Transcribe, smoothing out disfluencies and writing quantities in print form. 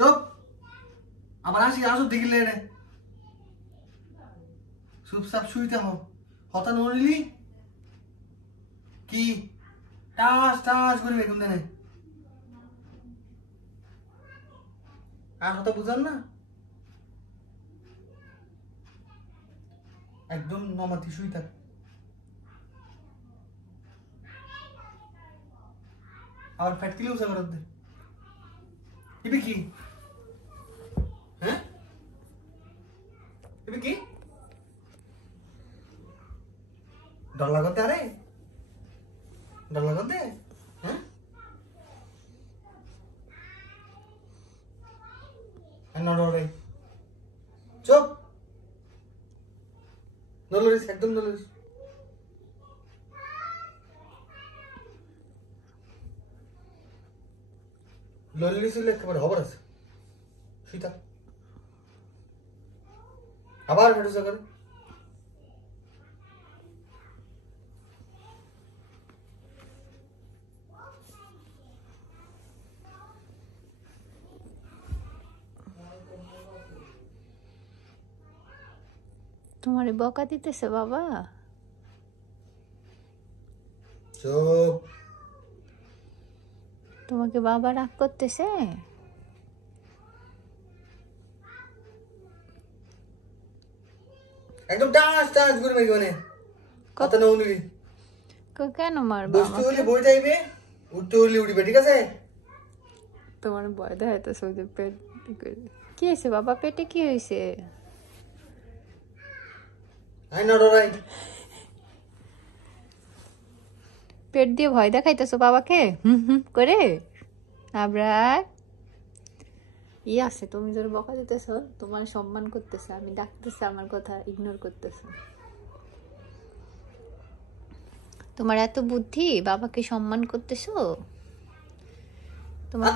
চুপ। আবার আসি আসো দেখিলে রে চুপচাপ শুইতে হও হতা নড়লি কি টাস টাস করবে কোন দিনে আর কথা বুঝান না একদম নমাতি শুই থাক আবার ফ্যাট কিলো উঠা করতে ইবে কি হ্যাঁ ইবে কি ডর লাগতে আরে ডর লাগতে হ্যাঁ নড়ে চুপ নলরিস একদম নলরিস ললিস হলে একেবারে খবর আছে শুইতা আবার ফেটুসা করে তোমারে বকা দিতেছে বাবা চুপ তোমাকে বাবা রাগ করতেছে একদম টাস টাস করে মেরে মানে কথা না উনি কেন মারবা বসতে হলে বই যাইবে উঠতে হলে উঠবে ঠিক আছে তোমার ভয় দেখাইতেছে ওই যে পেট কি হয়েছে বাবা পেটে কি হয়েছে আই নট অলরাইট পেট দিয়ে ভয় দেখাইতেছো বাবাকে করে আবার আছে তুমি যদি বকা দিতেছো তোমার সম্মান করতেছে আমি ডাকতেছে আমার কথা ইগনোর করতেছে তোমার এত বুদ্ধি বাবাকে সম্মান করতেছো তোমার